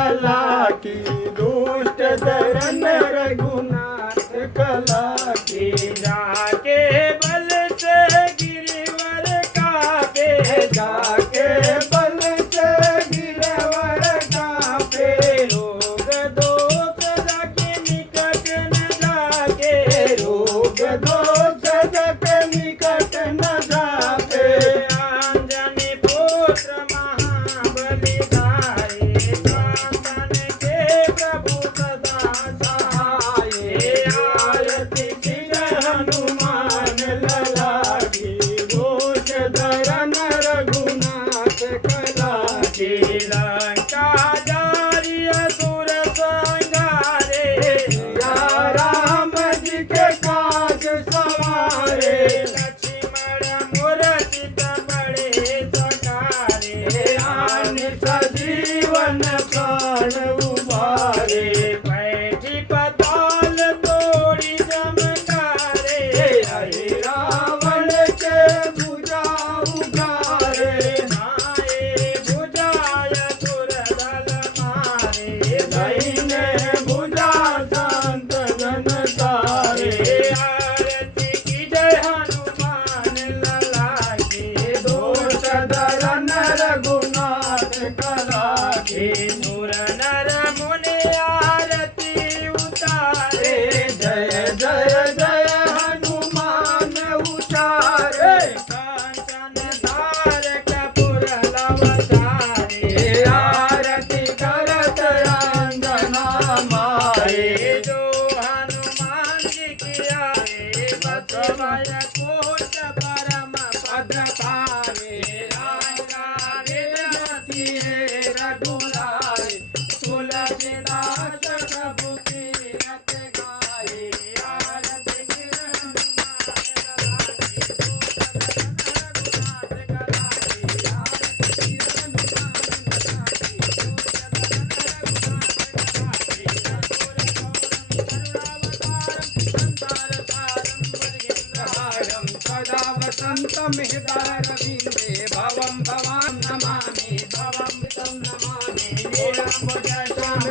कला की दुष्ट दरन रघुनाथ कला की जाके बल से गिरिवर कापे जाके बल से गिरवर कापे रोग दोष जाके निकट न जाके रोग दोष जग निकट न जाते अंजनी पुत्र महाबली धारे संतन के प्रभु सदा सहाये आरती की हनुमान लला की दोष धरन रघुनाथ कला की लंका जारी असुर संगारे या राम जी के काज सवारे लक्ष्मण मूर्छित बड़े सकारे आन सजीवन प्राण उबारे बैठी पताल तोड़ी जमकारे हरि रावण के भुजा उगारे आए बुझाय सुर दल मारे दाहिने भुजा शांत जन तारे आरती की जय हनुमान लला की दोष धरन रघुनाथ कला की सुर नर मुनि आरती उतारे जय जय जय हनुमान उचारे कांचन धार कपूर लवचारे आरती करत अंजना मारे जो हनुमान जी की आए बसवय कोट परम भद्र पावे रघुराई तुलसीदास प्रभु की रत गाई आरती सदा वसंतम हृदय रविंदे भवम भवान नमामि भवम तं नमामि नीलम जय श्याम